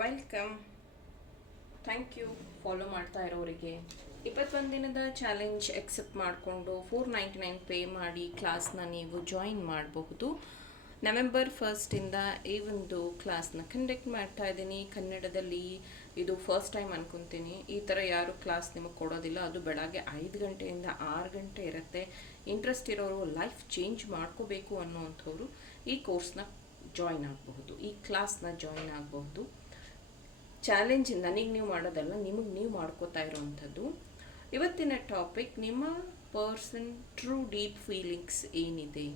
Welcome thank you follow ಮಾಡ್ತಾ ಇರೋರಿಗೆ. ಇಪ್ಪತ್ತೊಂದು ದಿನದ ಚಾಲೆಂಜ್ ಎಕ್ಸೆಪ್ಟ್ ಮಾಡಿಕೊಂಡು ಫೋರ್ ನೈಂಟಿ ನೈನ್ ಪೇ ಮಾಡಿ ಕ್ಲಾಸ್ನ ನೀವು ಜಾಯಿನ್ ಮಾಡಬಹುದು. ನವೆಂಬರ್ ಫಸ್ಟಿಂದ ಈ ಒಂದು ಕ್ಲಾಸ್ನ ಕಂಡಕ್ಟ್ ಮಾಡ್ತಾ ಇದ್ದೀನಿ. ಕನ್ನಡದಲ್ಲಿ ಇದು ಫಸ್ಟ್ ಟೈಮ್ ಅನ್ಕೊತೀನಿ. ಈ ಥರ ಯಾರು ಕ್ಲಾಸ್ ನಿಮಗೆ ಕೊಡೋದಿಲ್ಲ. ಅದು ಬೆಳಗ್ಗೆ ಐದು ಗಂಟೆಯಿಂದ ಆರು ಗಂಟೆ ಇರುತ್ತೆ. ಇಂಟ್ರೆಸ್ಟ್ ಇರೋರು ಲೈಫ್ ಚೇಂಜ್ ಮಾಡ್ಕೋಬೇಕು ಅನ್ನೋವಂಥವ್ರು ಈ ಕೋರ್ಸ್ನ ಜಾಯಿನ್ ಆಗಬಹುದು. ಈ ಕ್ಲಾಸ್ನ ಜಾಯಿನ್ ಆಗಬಹುದು. ಚಾಲೆಂಜ್ ನನಗೆ ನೀವು ಮಾಡೋದಲ್ಲ ನಿಮಗೆ ನೀವು ಮಾಡ್ಕೋತಾ ಇರೋವಂಥದ್ದು. ಇವತ್ತಿನ ಟಾಪಿಕ್ ನಿಮ್ಮ ಪರ್ಸನ್ ಟ್ರೂ ಡೀಪ್ ಫೀಲಿಂಗ್ಸ್ ಏನಿದೆ?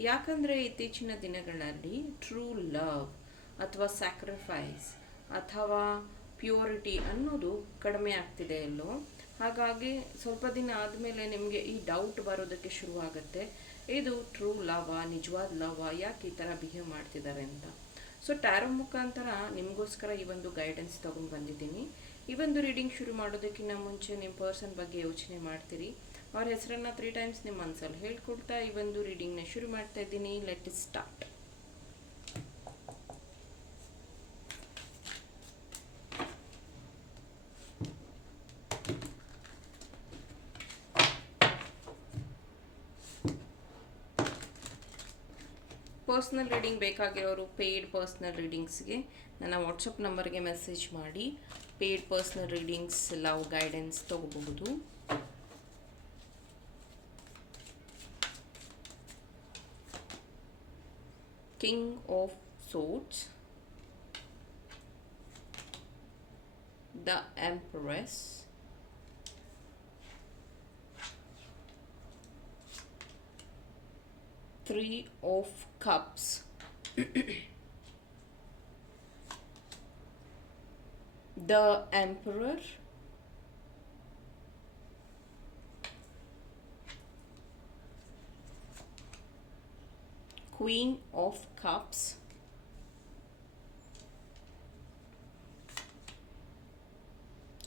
ಯಾಕಂದರೆ ಇತ್ತೀಚಿನ ದಿನಗಳಲ್ಲಿ ಟ್ರೂ ಲವ್ ಅಥವಾ ಸ್ಯಾಕ್ರಿಫೈಸ್ ಅಥವಾ ಪ್ಯೂರಿಟಿ ಅನ್ನೋದು ಕಡಿಮೆ ಆಗ್ತಿದೆ ಎಲ್ಲೋ. ಹಾಗಾಗಿ ಸ್ವಲ್ಪ ದಿನ ಆದಮೇಲೆ ನಿಮಗೆ ಈ ಡೌಟ್ ಬರೋದಕ್ಕೆ ಶುರುವಾಗುತ್ತೆ. ಇದು ಟ್ರೂ ಲವ ನಿಜವಾದ ಲವ ಯಾಕೆ ಈ ಥರ ಬಿಹೇವ್ ಮಾಡ್ತಿದ್ದಾರೆ ಅಂತ. ಸೊ ಟ್ಯಾರೋ ಮುಖಾಂತರ ನಿಮಗೋಸ್ಕರ ಈ ಒಂದು ಗೈಡೆನ್ಸ್ ತೊಗೊಂಡು ಬಂದಿದ್ದೀನಿ. ಈ ಒಂದು ರೀಡಿಂಗ್ ಶುರು ಮಾಡೋದಕ್ಕಿಂತ ಮುಂಚೆ ನಿಮ್ಮ ಪರ್ಸನ್ ಬಗ್ಗೆ ಯೋಚನೆ ಮಾಡ್ತೀರಿ. ಅವ್ರ ಹೆಸರನ್ನು ತ್ರೀ ಟೈಮ್ಸ್ ನಿಮ್ಮ ಮನಸ್ಸಲ್ಲಿ ಹೇಳ್ಕೊಡ್ತಾ ಈ ಒಂದು ರೀಡಿಂಗ್ನ ಶುರು ಮಾಡ್ತಾ ಇದ್ದೀನಿ. Let us start personal reading ಬೇಕಾಗಿರೋರು ಪೇಯ್ಡ್ ಪರ್ಸ್ನಲ್ ರೀಡಿಂಗ್ಸ್ಗೆ ನನ್ನ ವಾಟ್ಸಪ್ ನಂಬರ್ಗೆ ಮೆಸೇಜ್ ಮಾಡಿ. Paid personal readings love guidance ತಗೋಬಹುದು. King of swords the empress three of cups. The emperor. Queen of cups.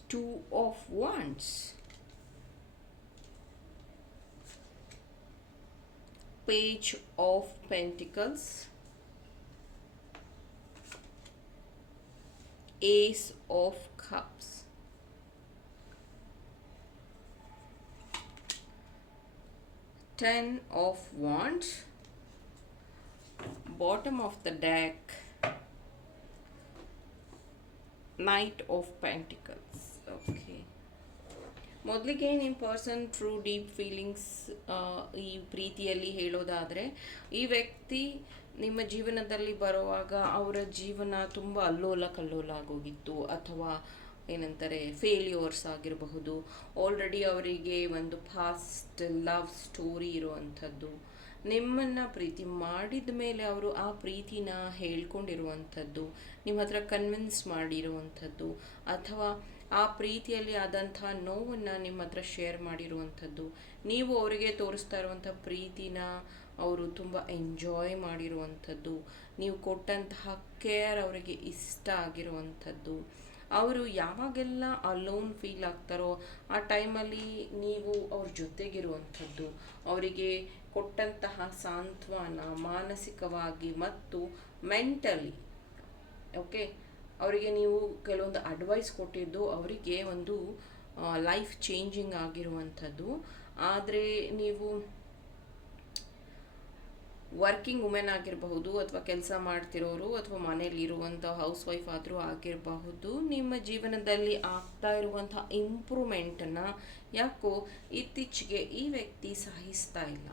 Two of wands page of pentacles. Ace of cups. Ten of wands. Bottom of the deck. Knight of pentacles. Okay ಮೊದಲಿಗೆ ನಿಮ್ಮ person true deep feelings ಈ ಪ್ರೀತಿಯಲ್ಲಿ ಹೇಳೋದಾದರೆ, ಈ ವ್ಯಕ್ತಿ ನಿಮ್ಮ ಜೀವನದಲ್ಲಿ ಬರುವಾಗ ಅವರ ಜೀವನ ತುಂಬ ಅಲ್ಲೋಲ ಕಲ್ಲೋಲ ಆಗೋಗಿತ್ತು, ಅಥವಾ ಏನಂತಾರೆ ಫೇಲ್ಯೂರ್ಸ್ ಆಗಿರಬಹುದು. ಆಲ್ರೆಡಿ ಅವರಿಗೆ ಒಂದು ಫಾಸ್ಟ್ ಲವ್ ಸ್ಟೋರಿ ಇರುವಂಥದ್ದು. ನಿಮ್ಮನ್ನು ಪ್ರೀತಿ ಮಾಡಿದ ಮೇಲೆ ಅವರು ಆ ಪ್ರೀತಿನ ಹೇಳ್ಕೊಂಡಿರುವಂಥದ್ದು, ನಿಮ್ಮ ಹತ್ರ ಕನ್ವಿನ್ಸ್ ಮಾಡಿರುವಂಥದ್ದು, ಅಥವಾ ಆ ಪ್ರೀತಿಯಲ್ಲಿ ಆದಂಥ ನೋವನ್ನು ನಿಮ್ಮ ಹತ್ರ ಶೇರ್ ಮಾಡಿರುವಂಥದ್ದು. ನೀವು ಅವರಿಗೆ ತೋರಿಸ್ತಾ ಇರುವಂಥ ಪ್ರೀತಿನ ಅವರು ತುಂಬ ಎಂಜಾಯ್ ಮಾಡಿರುವಂಥದ್ದು. ನೀವು ಕೊಟ್ಟಂತಹ ಕೇರ್ ಅವರಿಗೆ ಇಷ್ಟ ಆಗಿರುವಂಥದ್ದು. ಅವರು ಯಾವಾಗೆಲ್ಲ ಅಲೋನ್ ಫೀಲ್ ಆಗ್ತಾರೋ ಆ ಟೈಮಲ್ಲಿ ನೀವು ಅವ್ರ ಜೊತೆಗಿರುವಂಥದ್ದು. ಅವರಿಗೆ ಕೊಟ್ಟಂತಹ ಸಾಂತ್ವನ ಮಾನಸಿಕವಾಗಿ ಮತ್ತು ಮೆಂಟಲಿ ಓಕೆ ಅವರಿಗೆ ನೀವು ಕೆಲವೊಂದು ಅಡ್ವೈಸ್ ಕೊಟ್ಟಿದ್ದು ಅವರಿಗೆ ಒಂದು ಲೈಫ್ ಚೇಂಜಿಂಗ್ ಆಗಿರುವಂಥದ್ದು. ಆದರೆ ನೀವು ವರ್ಕಿಂಗ್ ವುಮೆನ್ ಆಗಿರಬಹುದು ಅಥವಾ ಕೆಲಸ ಮಾಡ್ತಿರೋರು ಅಥವಾ ಮನೇಲಿ ಇರುವಂಥ ಹೌಸ್ ವೈಫ್ ಆದರೂ ಆಗಿರಬಹುದು, ನಿಮ್ಮ ಜೀವನದಲ್ಲಿ ಆಗ್ತಾ ಇರುವಂಥ ಇಂಪ್ರೂವ್ಮೆಂಟನ್ನು ಯಾಕೋ ಇತ್ತೀಚೆಗೆ ಈ ವ್ಯಕ್ತಿ ಸಹಿಸ್ತಾ ಇಲ್ಲ.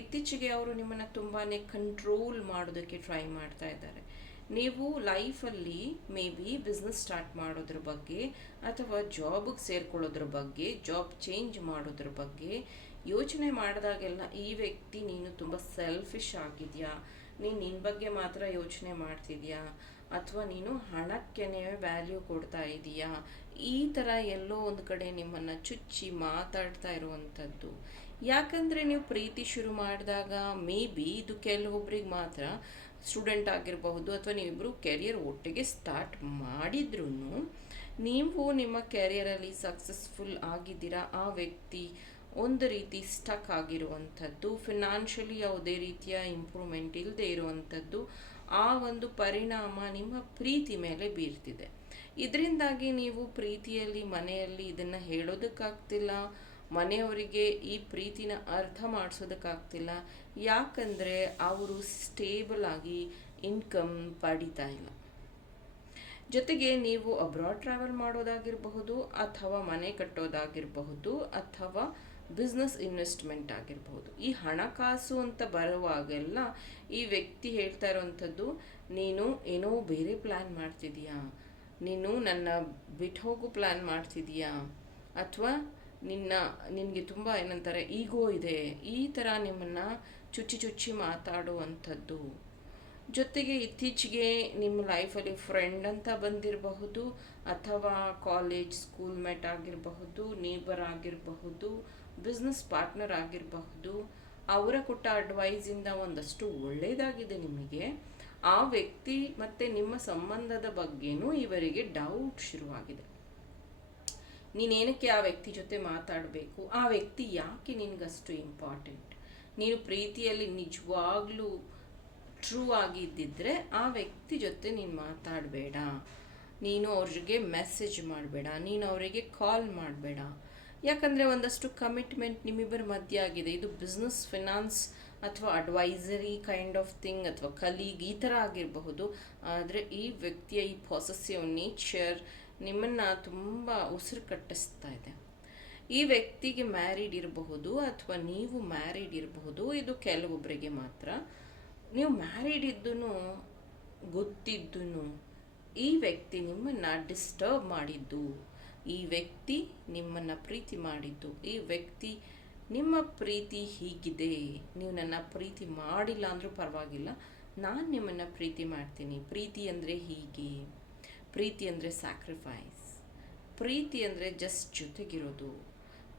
ಇತ್ತೀಚೆಗೆ ಅವರು ನಿಮ್ಮನ್ನು ತುಂಬಾ ಕಂಟ್ರೋಲ್ ಮಾಡೋದಕ್ಕೆ ಟ್ರೈ ಮಾಡ್ತಾ ಇದ್ದಾರೆ. ನೀವು ಲೈಫಲ್ಲಿ ಮೇ ಬಿ ಬಿಸ್ನೆಸ್ ಸ್ಟಾರ್ಟ್ ಮಾಡೋದ್ರ ಬಗ್ಗೆ ಅಥವಾ ಜಾಬಿಗೆ ಸೇರ್ಕೊಳ್ಳೋದ್ರ ಬಗ್ಗೆ ಜಾಬ್ ಚೇಂಜ್ ಮಾಡೋದ್ರ ಬಗ್ಗೆ ಯೋಚನೆ ಮಾಡಿದಾಗೆಲ್ಲ ಈ ವ್ಯಕ್ತಿ ನೀನು ತುಂಬ ಸೆಲ್ಫಿಶ್ ಆಗಿದೆಯಾ? ನೀನು ನಿನ್ನ ಬಗ್ಗೆ ಮಾತ್ರ ಯೋಚನೆ ಮಾಡ್ತಿದ್ಯಾ? ಅಥವಾ ನೀನು ಹಣಕ್ಕೆ ವ್ಯಾಲ್ಯೂ ಕೊಡ್ತಾ ಇದೀಯಾ? ಈ ಥರ ಎಲ್ಲೋ ಒಂದು ಕಡೆ ನಿಮ್ಮನ್ನು ಚುಚ್ಚಿ ಮಾತಾಡ್ತಾ ಇರುವಂಥದ್ದು ಯಾಕಂದರೆ ನೀವು ಪ್ರೀತಿ ಶುರು ಮಾಡಿದಾಗ ಮೇ ಬಿ ಇದು ಕೆಲವೊಬ್ರಿಗೆ ಮಾತ್ರ ಸ್ಟೂಡೆಂಟ್ ಆಗಿರಬಹುದು ಅಥವಾ ನೀವಿಬ್ಬರು ಕೆರಿಯರ್ ಒಟ್ಟಿಗೆ ಸ್ಟಾರ್ಟ್ ಮಾಡಿದ್ರೂ ನೀವು ನಿಮ್ಮ ಕೆರಿಯರಲ್ಲಿ ಸಕ್ಸಸ್ಫುಲ್ ಆಗಿದ್ದೀರಾ, ಆ ವ್ಯಕ್ತಿ ಒಂದು ರೀತಿ ಸ್ಟಕ್ ಆಗಿರುವಂಥದ್ದು ಫಿನಾನ್ಷಿಯಲಿ ಯಾವುದೇ ರೀತಿಯ ಇಂಪ್ರೂವ್ಮೆಂಟ್ ಇಲ್ಲದೆ ಇರುವಂಥದ್ದು, ಆ ಒಂದು ಪರಿಣಾಮ ನಿಮ್ಮ ಪ್ರೀತಿ ಮೇಲೆ ಬೀರ್ತಿದೆ. ಇದರಿಂದಾಗಿ ನೀವು ಪ್ರೀತಿಯಲ್ಲಿ, ಮನೆಯಲ್ಲಿ ಇದನ್ನು ಹೇಳೋದಕ್ಕಾಗ್ತಿಲ್ಲ ಮನೆಯವರಿಗೆ ಈ ಪ್ರೀತಿನ ಅರ್ಥ ಮಾಡಿಸೋದಕ್ಕಾಗ್ತಿಲ್ಲ. ಯಾಕಂದರೆ ಅವರು ಸ್ಟೇಬಲ್ ಆಗಿ ಇನ್ಕಮ್ ಪಡಿತಾ ಇಲ್ಲ. ಜೊತೆಗೆ ನೀವು ಅಬ್ರಾಡ್ ಟ್ರಾವೆಲ್ ಮಾಡೋದಾಗಿರಬಹುದು ಅಥವಾ ಮನೆ ಕಟ್ಟೋದಾಗಿರಬಹುದು ಅಥವಾ ಬಿಸ್ನೆಸ್ ಇನ್ವೆಸ್ಟ್ಮೆಂಟ್ ಆಗಿರಬಹುದು. ಈ ಹಣಕಾಸು ಅಂತ ಬರುವಾಗೆಲ್ಲ ಈ ವ್ಯಕ್ತಿ ಹೇಳ್ತಾ ಇರೋವಂಥದ್ದು ನೀನು ಏನೋ ಬೇರೆ ಪ್ಲ್ಯಾನ್ ಮಾಡ್ತಿದೀಯಾ ನೀನು ನನ್ನ ಬಿಟ್ಟು ಹೋಗೋ ಪ್ಲ್ಯಾನ್ ಮಾಡ್ತಿದೀಯಾ ಅಥವಾ ನಿನ್ನ, ನಿನಗೆ ತುಂಬ ಏನಂತಾರೆ, ಈಗೋ ಇದೆ, ಈ ಥರ ನಿಮ್ಮನ್ನು ಚುಚ್ಚಿ ಚುಚ್ಚಿ ಮಾತಾಡುವಂಥದ್ದು. ಜೊತೆಗೆ ಇತ್ತೀಚೆಗೆ ನಿಮ್ಮ ಲೈಫಲ್ಲಿ ಫ್ರೆಂಡ್ ಅಂತ ಬಂದಿರಬಹುದು, ಅಥವಾ ಕಾಲೇಜ್ ಸ್ಕೂಲ್ ಮೇಟ್ ಆಗಿರಬಹುದು ನೇಬರ್ ಆಗಿರಬಹುದು ಬಿಸ್ನೆಸ್ ಪಾರ್ಟ್ನರ್ ಆಗಿರಬಹುದು, ಅವರ ಕೊಟ್ಟ ಅಡ್ವೈಸಿಂದ ಒಂದಷ್ಟು ಒಳ್ಳೆಯದಾಗಿದೆ ನಿಮಗೆ. ಆ ವ್ಯಕ್ತಿ ಮತ್ತು ನಿಮ್ಮ ಸಂಬಂಧದ ಬಗ್ಗೆನೂ ಇವರಿಗೆ ಡೌಟ್ ಶುರುವಾಗಿದೆ. ನೀನೇನಕ್ಕೆ ಆ ವ್ಯಕ್ತಿ ಜೊತೆ ಮಾತಾಡಬೇಕು? ಆ ವ್ಯಕ್ತಿ ಯಾಕೆ ನಿನಗಷ್ಟು ಇಂಪಾರ್ಟೆಂಟ್ ನೀನು ಪ್ರೀತಿಯಲ್ಲಿ ನಿಜವಾಗ್ಲೂ ಟ್ರೂ ಆಗಿದ್ದಿದ್ರೆ ಆ ವ್ಯಕ್ತಿ ಜೊತೆ ನೀನು ಮಾತಾಡಬೇಡ. ನೀನು ಅವ್ರಿಗೆ ಮೆಸೇಜ್ ಮಾಡಬೇಡ. ನೀನು ಅವರಿಗೆ ಕಾಲ್ ಮಾಡಬೇಡ. ಯಾಕಂದರೆ ಒಂದಷ್ಟು ಕಮಿಟ್ಮೆಂಟ್ ನಿಮ್ಮಿಬ್ಬರ ಮಧ್ಯೆ ಆಗಿದೆ. ಇದು ಬಿಸ್ನೆಸ್ ಫಿನಾನ್ಸ್ ಅಥವಾ ಅಡ್ವೈಸರಿ ಕೈಂಡ್ ಆಫ್ ಥಿಂಗ್ ಅಥವಾ ಕಲೀಗ್ ಈ ಥರ ಆಗಿರಬಹುದು. ಆದರೆ ಈ ವ್ಯಕ್ತಿಯ ಈ ಪಾಸೆಸಿವ್ ನೇಚರ್ ನಿಮ್ಮನ್ನು ತುಂಬ ಉಸಿರು ಕಟ್ಟಿಸ್ತಾ ಇದೆ. ಈ ವ್ಯಕ್ತಿಗೆ ಮ್ಯಾರಿಡ್ ಇರಬಹುದು ಅಥವಾ ನೀವು ಮ್ಯಾರಿಡ್ ಇರಬಹುದು, ಇದು ಕೆಲವೊಬ್ಬರಿಗೆ ಮಾತ್ರ. ನೀವು ಮ್ಯಾರಿಡ್ ಇದ್ದೂ ಗೊತ್ತಿದ್ದೂ ಈ ವ್ಯಕ್ತಿ ನಿಮ್ಮನ್ನು ಡಿಸ್ಟರ್ಬ್ ಮಾಡಿದ್ದು, ಈ ವ್ಯಕ್ತಿ ನಿಮ್ಮನ್ನು ಪ್ರೀತಿ ಮಾಡಿದ್ದು, ಈ ವ್ಯಕ್ತಿ ನಿಮ್ಮ ಪ್ರೀತಿ ಹೀಗಿದೆ, ನೀವು ನನ್ನ ಪ್ರೀತಿ ಮಾಡಿಲ್ಲ ಅಂದರೂ ಪರವಾಗಿಲ್ಲ, ನಾನು ನಿಮ್ಮನ್ನು ಪ್ರೀತಿ ಮಾಡ್ತೀನಿ. ಪ್ರೀತಿ ಅಂದರೆ ಹೀಗೆ. ಪ್ರೀತಿ ಅಂದರೆ ಸ್ಯಾಕ್ರಿಫೈಸ್ ಪ್ರೀತಿ ಅಂದರೆ ಜಸ್ಟ್ ಜೊತೆಗಿರೋದು.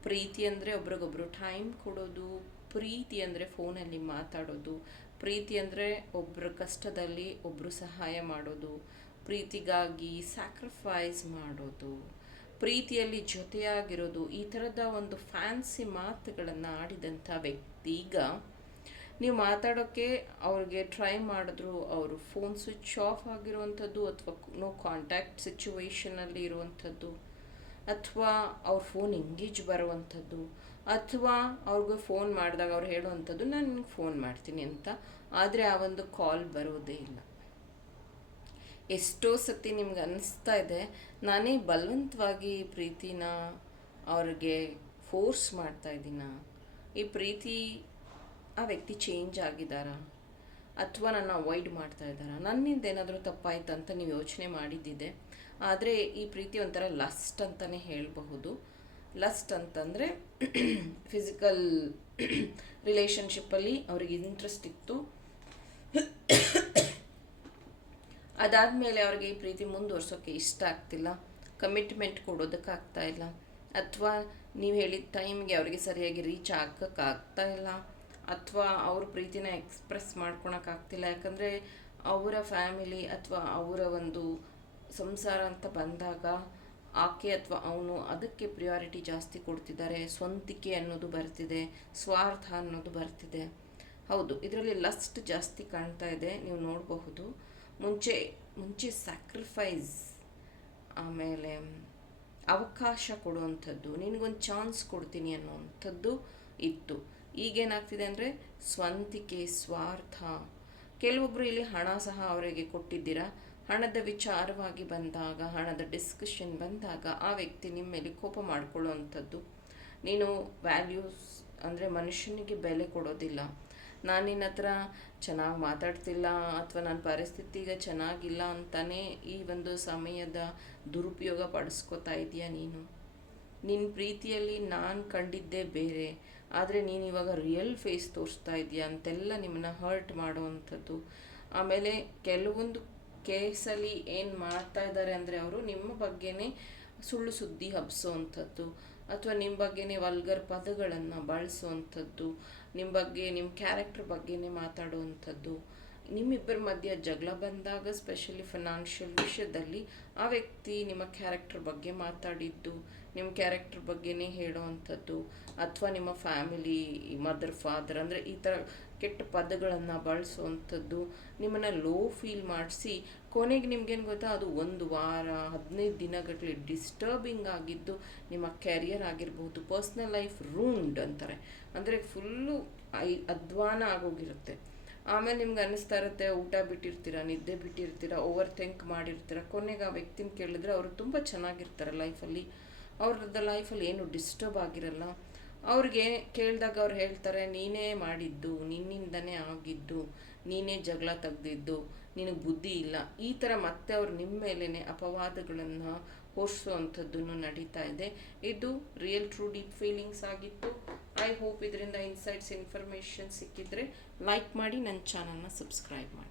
ಪ್ರೀತಿ ಅಂದರೆ ಒಬ್ರಿಗೊಬ್ರು ಟೈಮ್ ಕೊಡೋದು. ಪ್ರೀತಿ ಅಂದರೆ ಫೋನಲ್ಲಿ ಮಾತಾಡೋದು. ಪ್ರೀತಿ ಅಂದರೆ ಒಬ್ಬರ ಕಷ್ಟದಲ್ಲಿ ಒಬ್ಬರು ಸಹಾಯ ಮಾಡೋದು. ಪ್ರೀತಿಗಾಗಿ ಸ್ಯಾಕ್ರಿಫೈಸ್ ಮಾಡೋದು. ಪ್ರೀತಿಯಲ್ಲಿ ಜೊತೆಯಾಗಿರೋದು. ಈ ಥರದ ಒಂದು ಫ್ಯಾನ್ಸಿ ಮಾತುಗಳನ್ನು ಆಡಿದಂಥ ವ್ಯಕ್ತಿ ಈಗ ನೀವು ಮಾತಾಡೋಕ್ಕೆ ಅವ್ರಿಗೆ ಟ್ರೈ ಮಾಡಿದ್ರು, ಅವರು ಫೋನ್ ಸ್ವಿಚ್ ಆಫ್ ಆಗಿರುವಂಥದ್ದು ಅಥವಾ ನೋ ಕಾಂಟ್ಯಾಕ್ಟ್ ಸಿಚುವೇಶನಲ್ಲಿ ಇರುವಂಥದ್ದು, ಅಥವಾ ಅವ್ರ ಫೋನ್ ಎಂಗೇಜ್ ಬರುವಂಥದ್ದು, ಅಥವಾ ಅವ್ರಿಗೆ ಫೋನ್ ಮಾಡಿದಾಗ ಅವ್ರು ಹೇಳುವಂಥದ್ದು, ನಾನು ನಿಮ್ಗೆ ಫೋನ್ ಮಾಡ್ತೀನಿ ಅಂತ. ಆದರೆ ಆ ಒಂದು ಕಾಲ್ ಬರೋದೇ ಇಲ್ಲ. ಎಷ್ಟೋ ಸತಿ ನಿಮ್ಗೆ ಅನ್ನಿಸ್ತಾ ಇದೆ, ನಾನೇ ಬಲವಂತವಾಗಿ ಪ್ರೀತಿನ ಅವ್ರಿಗೆ ಫೋರ್ಸ್ ಮಾಡ್ತಾ ಇದ್ದೀನ? ಈ ಪ್ರೀತಿ ಆ ವ್ಯಕ್ತಿ ಚೇಂಜ್ ಆಗಿದ್ದಾರಾ? ಅಥವಾ ನನ್ನ ಅವಾಯ್ಡ್ ಮಾಡ್ತಾ ಇದ್ದಾರಾ? ನನ್ನಿಂದ ಏನಾದರೂ ತಪ್ಪಾಯ್ತು ಅಂತ ನೀವು ಯೋಚನೆ ಮಾಡಿದ್ದಿದೆ. ಆದರೆ ಈ ಪ್ರೀತಿ ಒಂಥರ ಲಸ್ಟ್ ಅಂತಲೇ ಹೇಳಬಹುದು. ಲಸ್ಟ್ ಅಂತಂದರೆ ಫಿಸಿಕಲ್ ರಿಲೇಷನ್ಶಿಪ್ಪಲ್ಲಿ ಅವ್ರಿಗೆ ಇಂಟ್ರೆಸ್ಟ್ ಇತ್ತು. ಅದಾದಮೇಲೆ ಅವ್ರಿಗೆ ಈ ಪ್ರೀತಿ ಮುಂದುವರ್ಸೋಕ್ಕೆ ಇಷ್ಟ ಆಗ್ತಿಲ್ಲ. ಕಮಿಟ್ಮೆಂಟ್ ಕೊಡೋದಕ್ಕಾಗ್ತಾ ಇಲ್ಲ. ಅಥವಾ ನೀವು ಹೇಳಿದ ಟೈಮ್ಗೆ ಅವರಿಗೆ ಸರಿಯಾಗಿ ರೀಚ್ ಆಗೋಕ್ಕಾಗ್ತಾ ಇಲ್ಲ. ಅಥವಾ ಅವ್ರ ಪ್ರೀತಿನ ಎಕ್ಸ್ಪ್ರೆಸ್ ಮಾಡ್ಕೊಳಕ್ಕಾಗ್ತಿಲ್ಲ ಯಾಕಂದರೆ ಅವರ ಫ್ಯಾಮಿಲಿ ಅಥವಾ ಅವರ ಒಂದು ಸಂಸಾರ ಅಂತ ಬಂದಾಗ ಆಕೆ ಅಥವಾ ಅವನು ಅದಕ್ಕೆ ಪ್ರಿಯಾರಿಟಿ ಜಾಸ್ತಿ ಕೊಡ್ತಿದ್ದಾರೆ. ಸ್ವಂತಿಕೆ ಅನ್ನೋದು ಬರ್ತಿದೆ. ಸ್ವಾರ್ಥ ಅನ್ನೋದು ಬರ್ತಿದೆ. ಹೌದು, ಇದರಲ್ಲಿ ಲಸ್ಟ್ ಜಾಸ್ತಿ ಕಾಣ್ತಾ ಇದೆ. ನೀವು ನೋಡಬಹುದು. ಮುಂಚೆ ಮುಂಚೆ ಸ್ಯಾಕ್ರಿಫೈಸ್ ಆಮೇಲೆ ಅವಕಾಶ ಕೊಡುವಂಥದ್ದು, ನಿನಗೊಂದು ಚಾನ್ಸ್ ಕೊಡ್ತೀನಿ ಅನ್ನೋವಂಥದ್ದು ಇತ್ತು. ಈಗೇನಾಗ್ತಿದೆ ಅಂದರೆ ಸ್ವಂತಿಕೆ, ಸ್ವಾರ್ಥ. ಕೆಲವೊಬ್ಬರು ಇಲ್ಲಿ ಹಣ ಸಹ ಅವರಿಗೆ ಕೊಟ್ಟಿದ್ದೀರಾ? ಹಣದ ವಿಚಾರವಾಗಿ ಬಂದಾಗ, ಹಣದ ಡಿಸ್ಕಷನ್ ಬಂದಾಗ ಆ ವ್ಯಕ್ತಿ ನಿಮ್ಮ ಮೇಲೆ ಕೋಪ ಮಾಡಿಕೊಳ್ಳುವಂಥದ್ದು. ನೀನು ವ್ಯಾಲ್ಯೂಸ್ ಅಂದರೆ ಮನುಷ್ಯನಿಗೆ ಬೆಲೆ ಕೊಡೋದಿಲ್ಲ. ನಾನು ನಿನ್ನ ಹತ್ರ ಚೆನ್ನಾಗಿ ಮಾತಾಡ್ತಿಲ್ಲ ಅಥವಾ ನನ್ನ ಪರಿಸ್ಥಿತಿ ಈಗ ಚೆನ್ನಾಗಿಲ್ಲ ಅಂತಲೇ ಈ ಒಂದು ಸಮಯದ ದುರುಪಯೋಗ ಪಡಿಸ್ಕೋತಾ ಇದೆಯಾ ನೀನು? ನಿನ್ನ ಪ್ರೀತಿಯಲ್ಲಿ ನಾನು ಕಂಡಿದ್ದೇ ಬೇರೆ. ಆದರೆ ನೀನು ಇವಾಗ ರಿಯಲ್ ಫೇಸ್ ತೋರಿಸ್ತಾ ಇದೆಯಾ? ಅಂತೆಲ್ಲ ನಿಮ್ಮನ್ನ ಹರ್ಟ್ ಮಾಡುವಂಥದ್ದು. ಆಮೇಲೆ ಕೆಲವೊಂದು ಕೇಸಲ್ಲಿ ಏನು ಮಾಡ್ತಾ ಇದ್ದಾರೆ ಅಂದರೆ ಅವರು ನಿಮ್ಮ ಬಗ್ಗೆನೇ ಸುಳ್ಳು ಸುದ್ದಿ ಹಬ್ಸೋವಂಥದ್ದು. ಅಥವಾ ನಿಮ್ಮ ಬಗ್ಗೆನೇ ವಲ್ಗರ್ ಪದಗಳನ್ನು ಬಳಸುವಂಥದ್ದು. ನಿಮ್ಮ ಬಗ್ಗೆ ನಿಮ್ಮ ಕ್ಯಾರೆಕ್ಟರ್ ಬಗ್ಗೆನೇ ಮಾತಾಡುವಂಥದ್ದು. ನಿಮ್ಮಿಬ್ಬರ ಮಧ್ಯೆ ಜಗಳ ಬಂದಾಗ ಸ್ಪೆಷಲಿ ಫಿನಾನ್ಷಿಯಲ್ ವಿಷಯದಲ್ಲಿ, ಆ ವ್ಯಕ್ತಿ ನಿಮ್ಮ ಕ್ಯಾರೆಕ್ಟರ್ ಬಗ್ಗೆ ಮಾತಾಡಿದ್ದು, ನಿಮ್ಮ ಕ್ಯಾರೆಕ್ಟರ್ ಬಗ್ಗೆನೇ ಹೇಳೋವಂಥದ್ದು, ಅಥವಾ ನಿಮ್ಮ ಫ್ಯಾಮಿಲಿ ಮದರ್ ಫಾದರ್ ಅಂದರೆ ಈ ಥರ ಕೆಟ್ಟ ಪದಗಳನ್ನು ಬಳಸುವಂಥದ್ದು, ನಿಮ್ಮನ್ನು ಲೋ ಫೀಲ್ ಮಾಡಿಸಿ, ಕೊನೆಗೆ ನಿಮ್ಗೇನು ಗೊತ್ತಾ? ಅದು ಒಂದು ವಾರ, ಹದಿನೈದು ದಿನಗಟ್ಟಲೆ ಡಿಸ್ಟರ್ಬಿಂಗ್ ಆಗಿದ್ದು ನಿಮ್ಮ ಕ್ಯಾರಿಯರ್ ಆಗಿರ್ಬೋದು ಪರ್ಸ್ನಲ್ ಲೈಫ್ ರೂಂಡ್ ಅಂತಾರೆ. ಅಂದರೆ ಫುಲ್ಲು ಐ, ಅಧ್ವಾನ ಆಗೋಗಿರುತ್ತೆ. ಆಮೇಲೆ ನಿಮ್ಗೆ ಅನ್ನಿಸ್ತಾ ಇರುತ್ತೆ, ಊಟ ಬಿಟ್ಟಿರ್ತೀರ, ನಿದ್ದೆ ಬಿಟ್ಟಿರ್ತೀರ ಓವರ್ ಥಿಂಕ್ ಮಾಡಿರ್ತೀರ, ಕೊನೆಗೆ ಆ ವ್ಯಕ್ತಿನ ಕೇಳಿದ್ರೆ ಅವರು ತುಂಬ ಚೆನ್ನಾಗಿರ್ತಾರೆ ಲೈಫಲ್ಲಿ ಅವ್ರದ್ದು ಲೈಫಲ್ಲಿ ಏನು ಡಿಸ್ಟರ್ಬ್ ಆಗಿರಲ್ಲ. ಅವ್ರಿಗೆ ಕೇಳಿದಾಗ ಅವ್ರು ಹೇಳ್ತಾರೆ, ನೀನೇ ಮಾಡಿದ್ದು, ನಿನ್ನಿಂದನೇ ಆಗಿದ್ದು, ನೀನೇ ಜಗಳ ತೆಗ್ದಿದ್ದು, ನಿನಗೆ ಬುದ್ಧಿ ಇಲ್ಲ. ಈ ಥರ ಮತ್ತೆ ಅವ್ರು ನಿಮ್ಮ ಮೇಲೇ ಅಪವಾದಗಳನ್ನು ಹೊರಿಸುವಂಥದ್ದನ್ನು ನಡೀತಾ ಇದೆ. ಇದು ರಿಯಲ್ ಟ್ರೂ ಡೀಪ್ ಫೀಲಿಂಗ್ಸ್ ಆಗಿತ್ತು. ಐ ಹೋಪ್ ಇದರಿಂದ ಇನ್ಸೈಟ್ಸ್ ಇನ್ಫಾರ್ಮೇಷನ್ ಸಿಕ್ಕಿದ್ರೆ ಲೈಕ್ ಮಾಡಿ ನನ್ನ ಚಾನಲ್ನ ಸಬ್ಸ್ಕ್ರೈಬ್ ಮಾಡಿ.